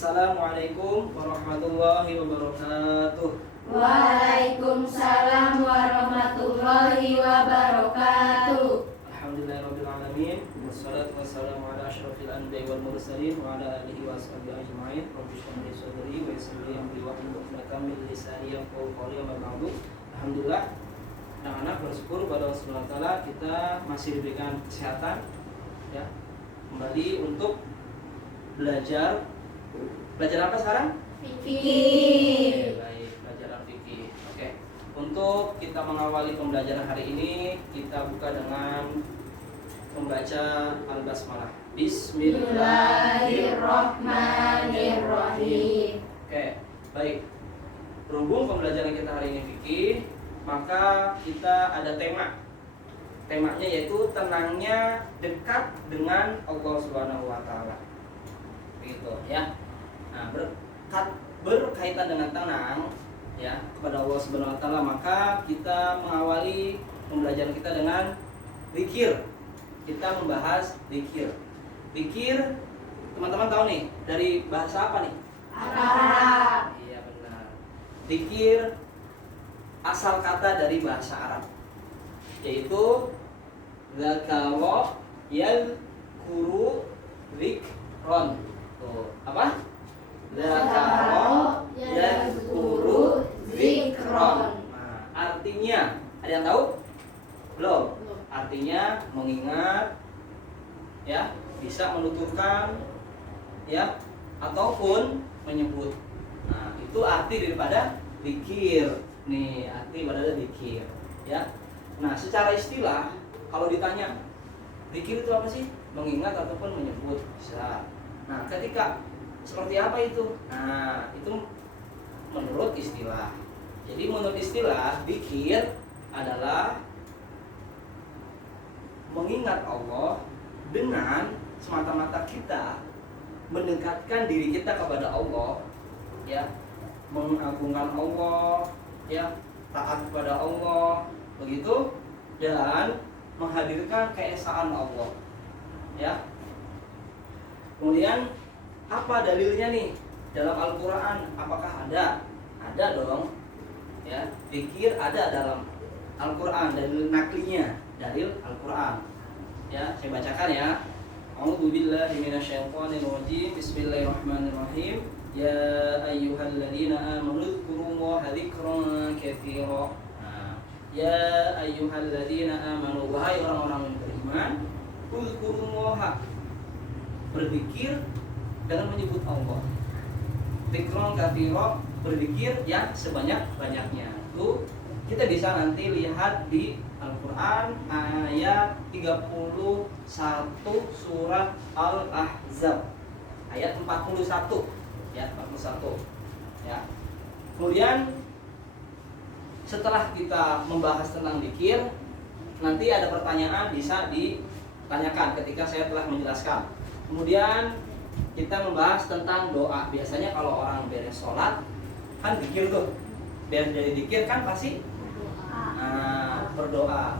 Assalamualaikum warahmatullahi wabarakatuh. Waalaikumsalam warahmatullahi wabarakatuh. Alhamdulillahirabbil alamin. Wassalatu wassalamu ala asyrafil anbiya'i wal mursalin wa ala alihi washabihi ajmain. Rabbi shrah li sadri wa yassir li amri wahlul 'uqdatam min lisani yafqahu qawli. Amma ba'du. Alhamdulillah, anak-anak bersyukur pada Allah Subhanahu wa taala kita masih diberikan kesehatan ya. Kembali untuk belajar apa sekarang? Fikih. Baik, pelajaran fikih. Oke. Untuk kita mengawali pembelajaran hari ini, kita buka dengan membaca Al-Basmalah. Bismillahirrahmanirrahim. Oke, baik. Berhubung pembelajaran kita hari ini fikih, maka kita ada tema. Temanya yaitu tenangnya dekat dengan Allah Subhanahu wa taala. Begitu ya. Nah, berkaitan dengan tenang ya kepada Allah Subhanahu wa taala, maka kita mengawali pembelajaran kita dengan zikir. Kita membahas zikir. Zikir, teman-teman tahu nih dari bahasa apa nih? Arab. Iya benar. Zikir asal kata dari bahasa Arab, yaitu zakara yadhkuru zikron. Tuh, apa? Zakara yadhkuru zikron. Nah, artinya ada yang tahu? Belum. Artinya mengingat ya, bisa menuturkan ya, ataupun menyebut. Nah, itu arti daripada zikir. Nih, arti daripada zikir ya. Nah, secara istilah kalau ditanya zikir itu apa sih? Mengingat ataupun menyebut, bisa. Nah, ketika seperti apa itu? Nah, itu menurut istilah. Jadi menurut istilah, zikir adalah mengingat Allah dengan semata-mata kita mendekatkan diri kita kepada Allah, ya, mengagungkan Allah, ya, taat kepada Allah, begitu, dan menghadirkan keesaan Allah, ya. Kemudian apa dalilnya nih dalam Al-Quran? Apakah ada? Ada dong, ya. Zikir ada dalam Al-Quran, dalil naklinya, dalil Al-Quran. Ya, saya bacakan ya. A'udzubillahi minasyaitonirrajim. Bismillahirrahmanirrahim. Ya ayyuhalladzina amanu dzkurullaha dzikran katsira. Ya ayyuhalladzina amanu, wahai orang-orang yang beriman, dzkurullaha, berzikir dengan menyebut Allah. Dzikran katsira, berzikir yang sebanyak-banyaknya. Itu kita bisa nanti lihat di Al-Quran ayat 31 surat Al-Ahzab ayat 41 ya, 41 ya. Kemudian setelah kita membahas tentang zikir, nanti ada pertanyaan bisa ditanyakan ketika saya telah menjelaskan. Kemudian kita membahas tentang doa. Biasanya kalau orang beres sholat kan zikir tuh, beres dari zikir kan pasti berdoa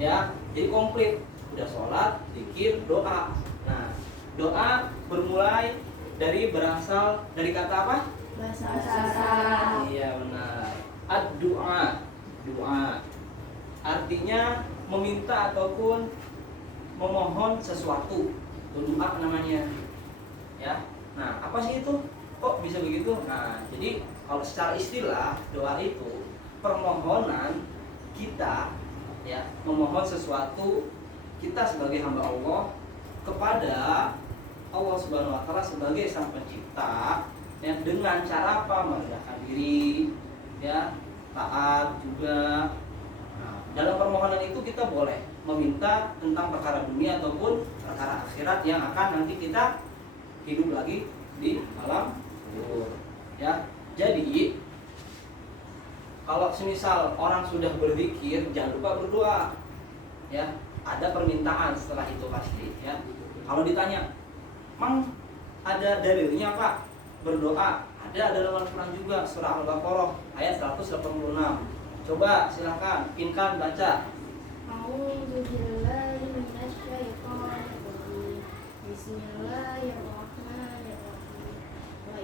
ya. Jadi komplit, udah sholat, zikir, doa. Nah, doa bermulai berasal dari kata apa? Bahasa Arab. Iya benar. Ad-du'a, doa artinya meminta ataupun memohon sesuatu. Itu doa namanya ya. Nah, apa sih itu? Kok bisa begitu? Nah, jadi kalau secara istilah doa itu permohonan kita ya, memohon sesuatu kita sebagai hamba Allah kepada Allah Subhanahu wa taala sebagai sang pencipta ya, dengan cara apa? Merendahkan diri ya, taat juga. Nah, dalam permohonan itu kita boleh meminta tentang perkara dunia ataupun perkara akhirat yang akan nanti kita hidup lagi di alam kubur ya. Jadi kalau semisal orang sudah berzikir, jangan lupa berdoa ya. Ada permintaan setelah itu pasti ya. Kalau ditanya, "Mang, ada dalilnya Pak berdoa?" Ada dalam Al-Quran juga, surah Al-Baqarah ayat 186. Coba silakan Pinkan baca. A'udzubillahi minasyaitonir rajim. Bismillahirrahmanirrahim. Wa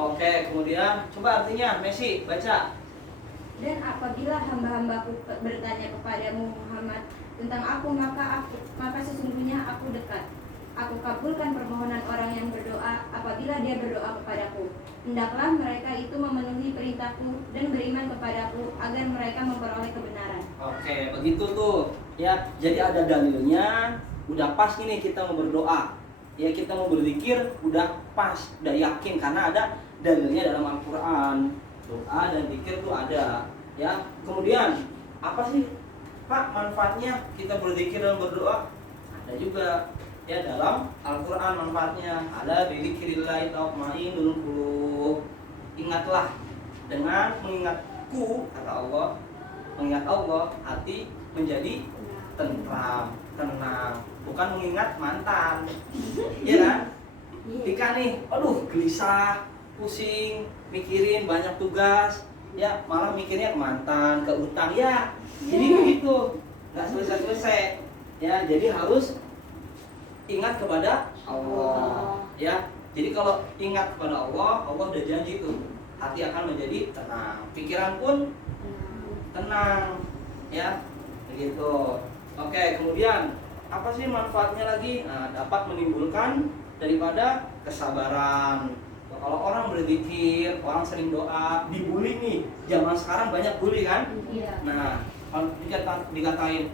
Oke, kemudian coba artinya Messi baca. Dan apabila hamba-hambaku bertanya kepadamu Muhammad tentang maka sesungguhnya aku dekat. Aku kabulkan permohonan orang yang berdoa apabila dia berdoa kepadaku. Hendaklah mereka itu memenuhi perintahku dan beriman kepadaku agar mereka memperoleh kebenaran. Oke, begitu tuh. Ya, jadi ada dalilnya, udah pas ini kita mau berdoa. Ya, kita mau berzikir udah pas, udah yakin karena ada dalilnya dalam Al-Qur'an. Doa dan zikir tuh ada. Ya, kemudian apa sih Pak manfaatnya kita berzikir dan berdoa? Ada juga ya dalam Al-Quran manfaatnya. Ala bidzikrillah tatma'innul qulub. Ingatlah dengan mengingatku, kata Allah, mengingat Allah hati menjadi tentram, tenang. Bukan mengingat mantan. Iya kan? Jika nih, aduh gelisah, pusing, mikirin banyak tugas, ya malah mikirnya ke mantan, ke utang, ya jadi begitu, nggak selesai-selesai. Ya, jadi harus ingat kepada Allah. Ya, jadi kalau ingat kepada Allah, Allah udah janji tuh, hati akan menjadi tenang, pikiran pun tenang. Ya, begitu. Oke, kemudian apa sih manfaatnya lagi? Nah, dapat menimbulkan daripada kesabaran. Kalau orang berzikir, orang sering doa, dibully nih. Zaman sekarang banyak bully kan? Iya. Nah, kalau dikatain,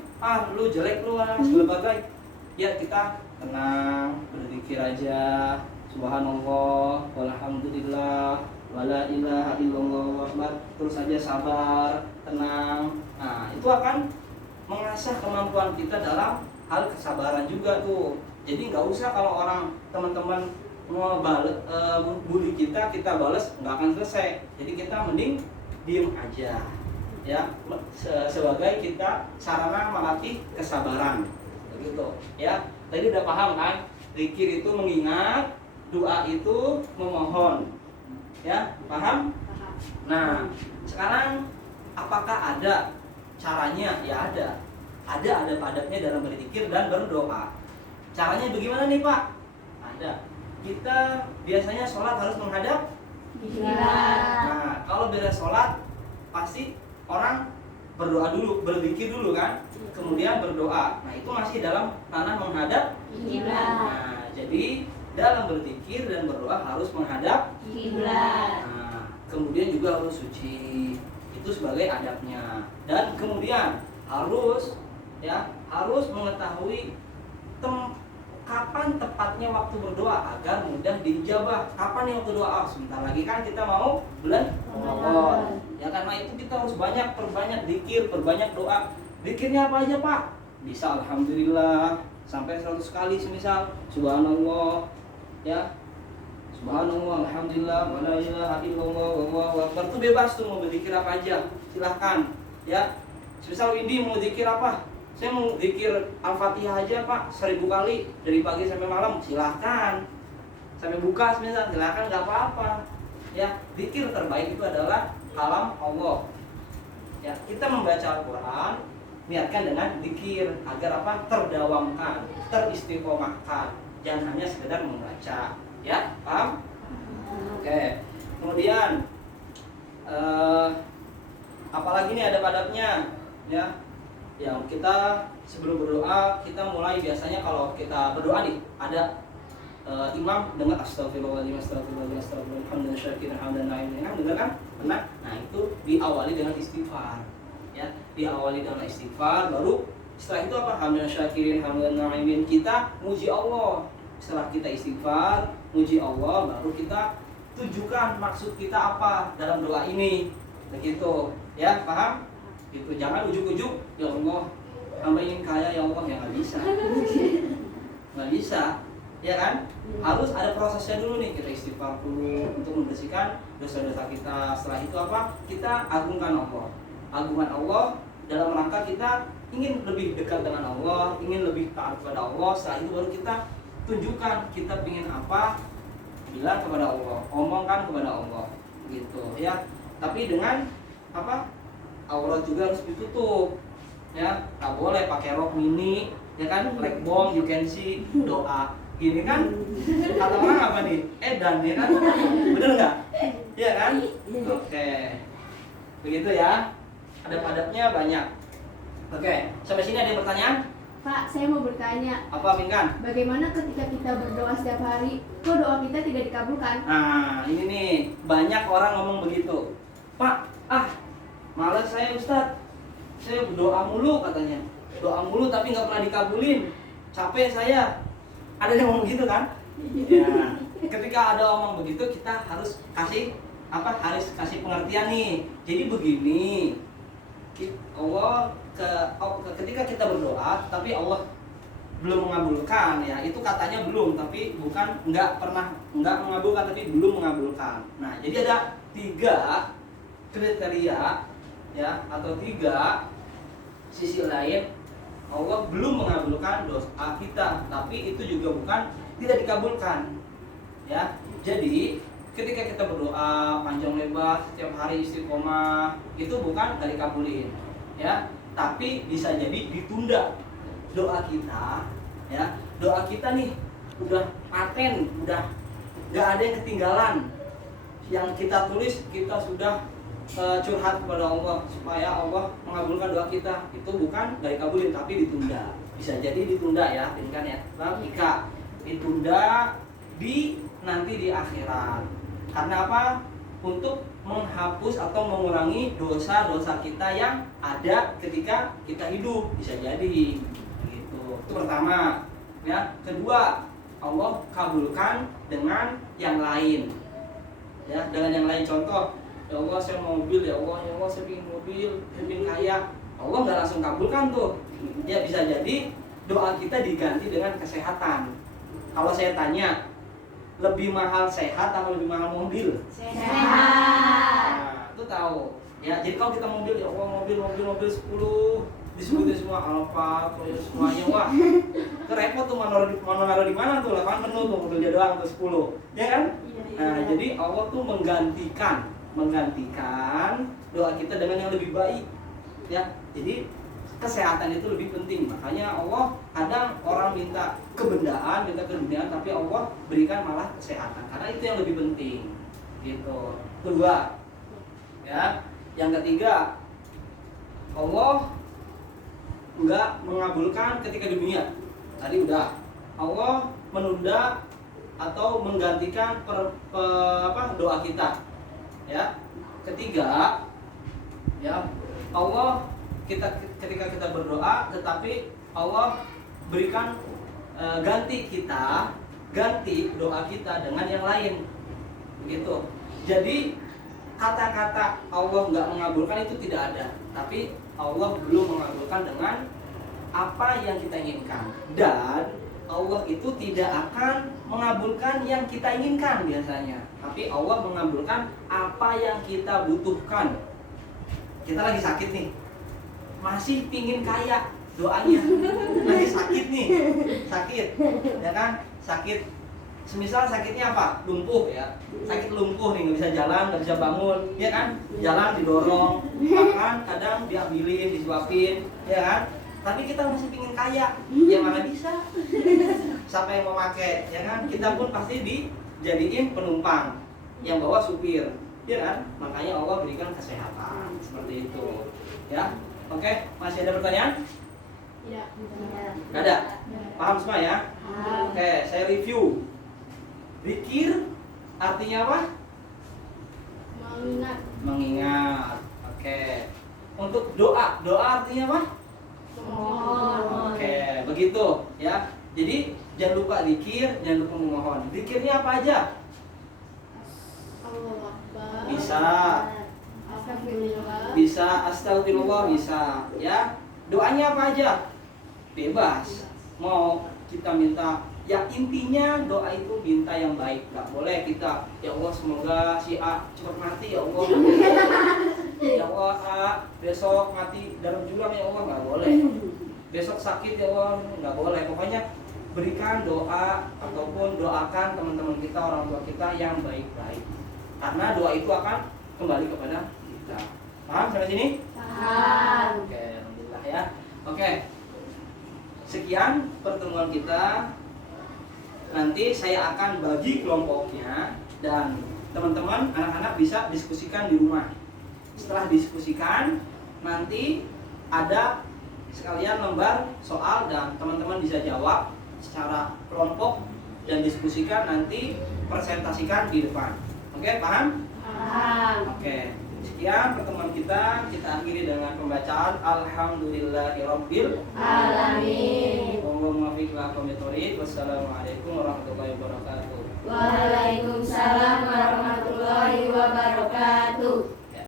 lu jelek lu sebagai, ya kita tenang, berzikir aja. Subhanallah, walhamdulillah, wala ilaha illallah, akbar. Terus aja sabar, tenang. Nah, itu akan mengasah kemampuan kita dalam hal kesabaran juga tuh. Jadi nggak usah kalau orang teman-teman mau bully kita balas, nggak akan selesai. Jadi kita mending diem aja, ya, sebagai kita sarana melatih kesabaran, begitu. Ya, tadi udah paham kan? Zikir itu mengingat, doa itu memohon, ya, paham? Nah, sekarang apakah ada caranya? Ya ada adab-adabnya dalam berzikir dan berdoa. Caranya bagaimana nih Pak? Ada. Kita biasanya sholat harus menghadap Kiblat. Nah, kalau beres sholat pasti orang berdoa dulu, berzikir dulu kan, kemudian berdoa. Nah, itu masih dalam ranah menghadap Kiblat. Nah, jadi dalam berzikir dan berdoa harus menghadap Kiblat. Nah, kemudian juga harus suci. Itu sebagai adabnya. Dan kemudian harus mengetahui kapan tepatnya waktu berdoa agar mudah diijabah. Kapan nih waktu doa? Sebentar lagi kan kita mau bulan Ramadan. Ya, karena itu kita harus perbanyak zikir, perbanyak doa. Zikirnya apa aja Pak? Bisa alhamdulillah sampai 100 kali semisal. Subhanallah, ya. Subhanallah, alhamdulillah, wala ilaha illallah, wallahu akbar. Itu bebas tuh mau berzikir apa aja. Silahkan, ya. Semisal Windy mau zikir apa? Saya mau zikir Al-Fatihah aja Pak 1000 kali dari pagi sampai malam, silahkan. Sampai buka semisal, silahkan, nggak apa-apa. Ya, zikir terbaik itu adalah kalam Allah. Ya, kita membaca Al-Quran, niatkan dengan zikir agar apa? Terdawamkan, teristiqomahkan. Jangan hanya sekedar membaca. Ya, paham? Oke. Kemudian apalagi nih adab-adabnya, ya. Yang kita sebelum berdoa kita mulai biasanya kalau kita berdoa nih ada imam dengan astagfirullahaladzim, hamdan syakiran, hamdan na'imin, kan benar kan? Benar. Nah, itu diawali dengan istighfar, ya, diawali dengan istighfar, baru setelah itu apa? Hamdan syakirin, hamdan na'imin, kita muji Allah. Setelah kita istighfar, muji Allah, baru kita tunjukkan maksud kita apa dalam doa ini, begitu, ya, paham? Gitu. Jangan ujuk-ujuk, ya Allah, hamba ingin kaya ya Allah, ya nggak bisa, nggak bisa, ya kan? Harus ada prosesnya dulu nih, kita istighfar dulu untuk membersihkan dosa-dosa kita. Setelah itu apa? Kita agungkan Allah, agungan Allah dalam rangka kita ingin lebih dekat dengan Allah, ingin lebih taat kepada Allah. Setelah itu baru kita tunjukkan kita ingin apa, bilang kepada Allah, omongkan kepada Allah, gitu, ya. Tapi dengan apa? Aurat juga harus ditutup, ya. Nggak boleh pakai rok mini, ya kan, black bomb, you can see, doa gini kan, kata orang apa nih? Edan ya kan, bener nggak? Iya kan? Oke, begitu ya. Adab-adabnya banyak. Oke, sampai sini ada yang pertanyaan? Pak, saya mau bertanya, Apa Pinkan? bagaimana ketika kita berdoa setiap hari, kok doa kita tidak dikabulkan? Nah, ini nih, banyak orang ngomong begitu. Pak, malas saya Ustadz. Saya berdoa mulu katanya. Doa mulu tapi nggak pernah dikabulin. Capek saya. Ada yang ngomong gitu kan? Ya. Ketika ada ngomong begitu, kita harus kasih Harus kasih pengertian nih. Jadi begini. Ketika kita berdoa, tapi Allah belum mengabulkan ya, itu katanya belum, tapi bukan nggak mengabulkan, tapi belum mengabulkan. Nah, jadi ada 3 kriteria ya, atau 3 sisi lain Allah belum mengabulkan doa kita, tapi itu juga bukan tidak dikabulkan ya. Jadi ketika kita berdoa panjang lebar setiap hari istiqomah, itu bukan dari kabulin ya, tapi bisa jadi ditunda doa kita ya. Doa kita nih udah paten, udah nggak ada yang ketinggalan. Yang kita tulis kita sudah curhat kepada Allah supaya Allah mengabulkan doa kita, itu bukan dari kabulin tapi ditunda. Bisa jadi ditunda ya, kan ya. Jika ditunda nanti di akhirat. Karena apa? Untuk menghapus atau mengurangi dosa-dosa kita yang ada ketika kita hidup, bisa jadi gitu. Itu pertama ya. Kedua, Allah kabulkan dengan yang lain ya, dengan yang lain. Contoh, ya Allah saya mau mobil, ya Allah saya ingin mobil, ingin kaya. Allah nggak langsung kabulkan tuh ya. Bisa jadi doa kita diganti dengan kesehatan. Kalau saya tanya, lebih mahal sehat atau lebih mahal mobil? Sehat. Nah, itu tahu ya. Jadi kalau kita mobil, ya Allah mobil 10 disebutin semua Alfa, semuanya, wah kerepot tuh, mau naruh di mana tuh, lapangan penuh tuh, mobilnya doang tuh 10 ya kan. Nah, jadi Allah tuh menggantikan doa kita dengan yang lebih baik ya. Jadi kesehatan itu lebih penting. Makanya Allah kadang orang minta kebendaan, minta keduniaan, tapi Allah berikan malah kesehatan karena itu yang lebih penting gitu. Kedua ya. Yang ketiga, Allah enggak mengabulkan ketika di dunia. Tadi udah, Allah menunda atau menggantikan doa kita ya. Ketiga ya, Allah ketika kita berdoa, tetapi Allah berikan ganti doa kita dengan yang lain begitu. Jadi kata-kata Allah nggak mengabulkan itu tidak ada, tapi Allah belum mengabulkan dengan apa yang kita inginkan. Dan Allah itu tidak akan mengabulkan yang kita inginkan biasanya, tapi Allah mengabulkan apa yang kita butuhkan. Kita lagi sakit nih, masih pingin kaya doanya. Lagi sakit nih, ya kan, sakit. Semisal sakitnya apa? Lumpuh ya, sakit lumpuh nih, nggak bisa jalan, nggak bisa bangun, ya kan? Jalan didorong, bahkan kadang diambilin, disuapin, ya kan? Tapi kita masih pingin kaya, ya mana bisa? Siapa yang mau pakai, ya kan? Kita pun pasti dijadiin penumpang, yang bawa supir, ya kan? Makanya Allah berikan kesehatan seperti itu, ya. Oke, masih ada pertanyaan? Tidak. Nggak ada? Paham semua ya? Oke, saya review. Zikir artinya apa? Mengingat. Oke. Untuk doa artinya apa? Oke, begitu ya. Jadi jangan lupa zikir, jangan lupa memohon. Zikirnya apa aja? Bisa. Bisa astagfirullah, bisa ya. Doanya apa aja? Bebas. Mau kita minta, ya intinya doa itu minta yang baik. Gak boleh kita, ya Allah semoga si A cepat mati ya Allah. Ya Allah A besok mati dalam jurang ya Allah, gak boleh. Besok sakit ya Allah, gak boleh. Pokoknya berikan doa ataupun doakan teman-teman kita, orang tua kita yang baik-baik. Karena doa itu akan kembali kepada kita. Paham sampai sini? Paham. Oke, alhamdulillah ya. Oke. Sekian pertemuan kita nanti saya akan bagi kelompoknya dan teman-teman anak-anak bisa diskusikan di rumah. Setelah diskusikan, nanti ada sekalian lembar soal dan teman-teman bisa jawab secara kelompok dan diskusikan, nanti presentasikan di depan. Oke, paham? Paham. Oke. Sekian pertemuan kita akhiri dengan pembacaan Alhamdulillahirabbil Alamin. Wassalamualaikum warahmatullahi wabarakatuh. Waalaikumsalam warahmatullahi wabarakatuh.